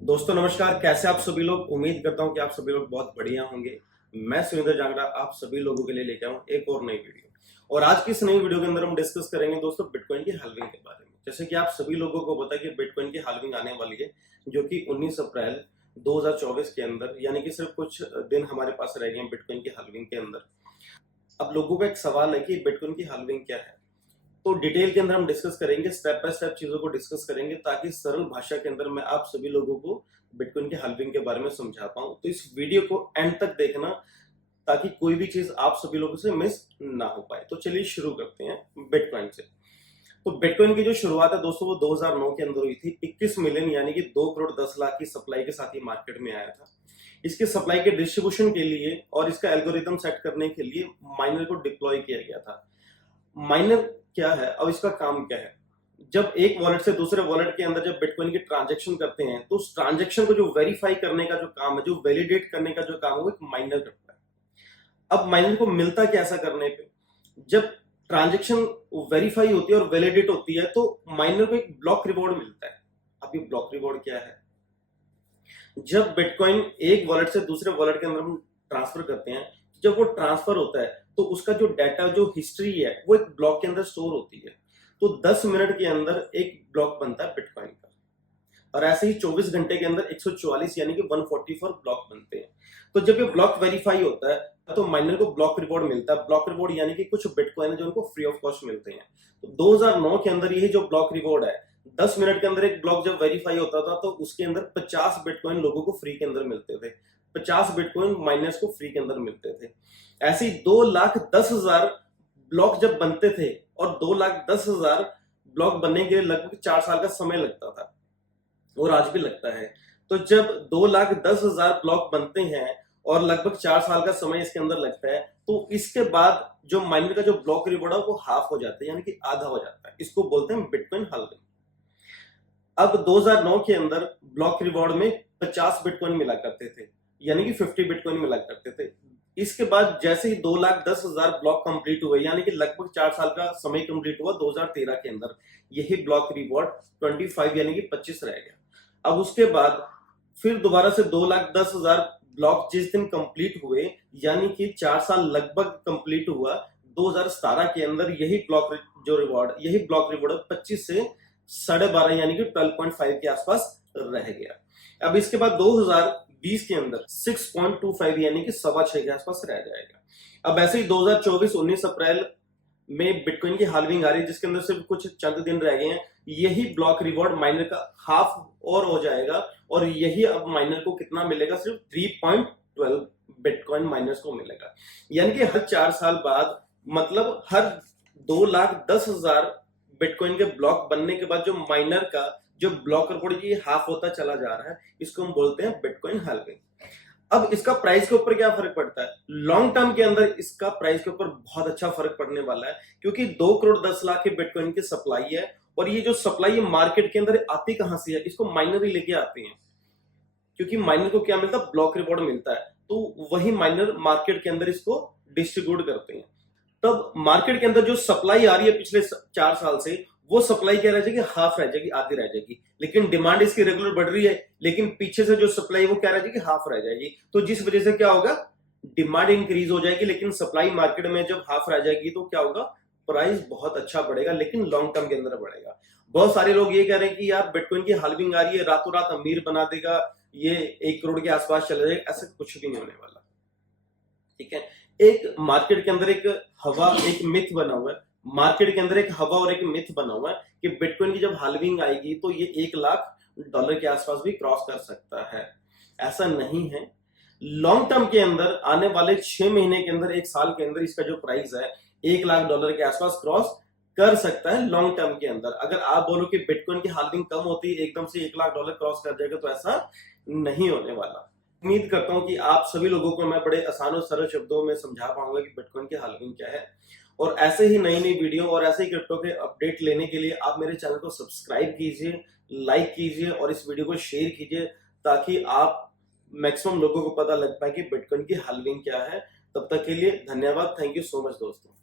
दोस्तों नमस्कार, कैसे आप सभी लोग। उम्मीद करता हूं कि आप सभी लोग बहुत बढ़िया होंगे। मैं सुरेंद्र जांगड़ा आप सभी लोगों के लिए लेके आऊं एक और नई वीडियो। और आज की इस नई वीडियो के अंदर हम डिस्कस करेंगे दोस्तों बिटकॉइन की हाल्विंग के बारे में। जैसे कि आप सभी लोगों को पता है कि बिटकॉइन की हाल्विंग आने वाली है, जो कि 19 अप्रैल 2024 के अंदर, यानी कि सिर्फ कुछ दिन हमारे पास रह गए हैं बिटकॉइन की हाल्विंग के अंदर। अब लोगों का एक सवाल है कि बिटकॉइन की हाल्विंग क्या है, तो डिटेल के अंदर हम डिस्कस करेंगे, स्टेप बाय स्टेप चीजों को डिस्कस करेंगे, ताकि सरल भाषा के अंदर मैं आप सभी लोगों को बिटकॉइन के हाल्विंग के बारे में समझा पाऊं। तो इस वीडियो को एंड तक देखना, ताकि कोई भी चीज आप सभी लोगों से मिस ना हो पाए। तो चलिए शुरू करते हैं बिटकॉइन से। तो बिटकॉइन की जो शुरुआत है दोस्तों वो 2009 के अंदर हुई थी। 21 मिलियन यानी कि 2 करोड़ 10 लाख की सप्लाई के साथ ही मार्केट में आया था। इसके सप्लाई के डिस्ट्रीब्यूशन के लिए और इसका एल्गोरिथम सेट करने के लिए माइनर को डिप्लॉय किया गया था। माइनर क्या है और इसका काम क्या है? जब एक वॉलेट से दूसरे वॉलेट के अंदर जब बिटकॉइन की ट्रांजैक्शन करते हैं, तो उस ट्रांजैक्शन को जो वेरीफाई करने का जो काम है, जो वैलिडेट करने का जो काम है, वो एक माइनर करता है। अब माइनर को मिलता क्या ऐसा करने पे? जब ट्रांजैक्शन वेरीफाई होती है और वैलिडेट होती है, तो माइनर को एक ब्लॉक रिवॉर्ड मिलता है। अब ये ब्लॉक रिवॉर्ड क्या है? जब बिटकॉइन एक वॉलेट से दूसरे वॉलेट के अंदर हम ट्रांसफर करते हैं, जब वो ट्रांसफर होता है तो उसका जो डाटा, जो हिस्ट्री है, वो एक ब्लॉक के अंदर स्टोर होती है। तो 10 मिनट के अंदर एक ब्लॉक बनता है बिटकॉइन का, और ऐसे ही 24 घंटे के अंदर 144 यानी कि 144 ब्लॉक बनते हैं। तो जब ये ब्लॉक वेरीफाई होता है तो माइनर को ब्लॉक रिवॉर्ड मिलता है। ब्लॉक रिवॉर्ड यानी कि कुछ बिटकॉइन जो उनको फ्री ऑफ कॉस्ट मिलते हैं। तो 2009 के अंदर यही जो ब्लॉक रिवॉर्ड है, 10 मिनट के अंदर एक ब्लॉक जब वेरीफाई होता था, तो उसके अंदर 50 बिटकॉइन लोगों को फ्री के अंदर मिलते थे। 50 बिटकॉइन माइनर्स को फ्री के अंदर मिलते थे। ऐसे ही 2,10,000 ब्लॉक जब बनते थे, और 2,10,000 ब्लॉक बनने के लिए लगभग 4 साल का समय लगता था, और आज भी लगता है। तो जब 2,10,000 ब्लॉक बनते हैं और लगभग 4 साल का समय इसके अंदर लगता है, तो इसके बाद जो माइनर का जो ब्लॉक रिवॉर्ड है वो हाफ हो जाता है, यानी कि आधा हो जाता है। इसको बोलते हैं बिटकॉइन हाल्विंग। अब 2009 के अंदर ब्लॉक रिवॉर्ड में 50 बिटकॉइन मिला करते थे, यानी कि 50 बिटकॉइन मिला करते थे। इसके बाद जैसे ही 2,10,000 ब्लॉक कंप्लीट हुए, यानी कि लगभग 4 साल का समय कंप्लीट हुआ 2013 के अंदर, यही ब्लॉक रिवॉर्ड 25 यानी कि 25 रह गया। अब उसके बाद फिर दोबारा से 2,10,000 ब्लॉक जिस दिन कंप्लीट हुए, यानी कि 4 साल लगभग कंप्लीट हुआ, 2017 के अंदर यही ब्लॉक रिवॉर्ड 25 से 12.5 यानी कि 12.5 के आसपास रह गया। अब इसके बाद 2020 के अंदर 6.25 यानी कि 6.25 के आसपास रह जाएगा। अब ऐसे ही 2024 19 अप्रैल में बिटकॉइन की हाल्विंग आ रही है, जिसके अंदर सिर्फ कुछ चंद दिन रह गए हैं। यही ब्लॉक रिवॉर्ड माइनर का हाफ और हो जाएगा, और यही अब माइनर को कितना मिलेगा? सिर्फ 3.12 बिटकॉइन माइनर्स को मिलेगा। यानी कि हर 4 साल बाद, मतलब हर 2,10,000 बिटकॉइन के ब्लॉक बनने के बाद जो माइनर का जो ब्लॉक रिवॉर्ड ये हाफ होता चला जा रहा है, इसको हम बोलते हैं बिटकॉइन हाल्विंग। अब इसका प्राइस के ऊपर क्या फर्क पड़ता है? लॉन्ग टर्म के अंदर इसका प्राइस के ऊपर बहुत अच्छा फर्क पड़ने वाला है, क्योंकि 2 करोड़ 10 लाख के बिटकॉइन की सप्लाई है, और ये जो सप्लाई है मार्केट के अंदर आती कहां से है? इसको माइनर ही लेके आते हैं, क्योंकि माइनर को क्या मिलता है? ब्लॉक रिवॉर्ड मिलता है। तो वही माइनर मार्केट के अंदर इसको डिस्ट्रीब्यूट करते हैं। तब मार्केट के अंदर जो सप्लाई आ रही है पिछले 4 साल से, वो सप्लाई क्या रह जाएगी? हाफ रह जाएगी, आधी रह जाएगी। लेकिन डिमांड इसकी रेगुलर बढ़ रही है, लेकिन पीछे से जो सप्लाई वो क्या रह जाएगी? हाफ रह जाएगी। तो जिस वजह से क्या होगा? डिमांड इंक्रीज हो जाएगी, लेकिन सप्लाई मार्केट में जब हाफ रह जाएगी तो क्या होगा? प्राइस बहुत अच्छा बढ़ेगा, लेकिन लॉन्ग टर्म के अंदर बढ़ेगा। बहुत सारे लोग ये कह रहे हैं कि यार बिटकॉइन की हाल्विंग आ रही है, रातों रात अमीर बना देगा, ये 1 करोड़ के आसपास चला जाएगा। ऐसा कुछ भी नहीं होने वाला, ठीक है। एक मार्केट के अंदर एक हवा, एक मिथ बना हुआ है। मार्केट के अंदर एक हवा और एक मिथ बना हुआ है कि बिटकॉइन की जब हाल्विंग आएगी तो ये $1,00,000 के आसपास भी क्रॉस कर सकता है। ऐसा नहीं है। लॉन्ग टर्म के अंदर आने वाले 6 महीने के अंदर, 1 साल के अंदर इसका जो प्राइस है $1,00,000 के आसपास क्रॉस कर सकता है लॉन्ग टर्म के अंदर। अगर आप बोलो कि बिटकॉइन की हाल्विंग कम होती है, एकदम से $1,00,000 क्रॉस कर जाएगा, तो ऐसा नहीं होने वाला। उम्मीद करता हूं कि आप सभी लोगों को मैं बड़े आसान और सरल शब्दों में समझा पाऊंगा कि बिटकॉइन की हाल्विंग क्या है। और ऐसे ही नई नई वीडियो और ऐसे ही क्रिप्टो के अपडेट लेने के लिए आप मेरे चैनल को सब्सक्राइब कीजिए, लाइक कीजिए और इस वीडियो को शेयर कीजिए, ताकि आप मैक्सिमम लोगों को पता लग पाए कि बिटकॉइन की हाल्विंग क्या है। तब तक के लिए धन्यवाद। थैंक यू सो मच दोस्तों।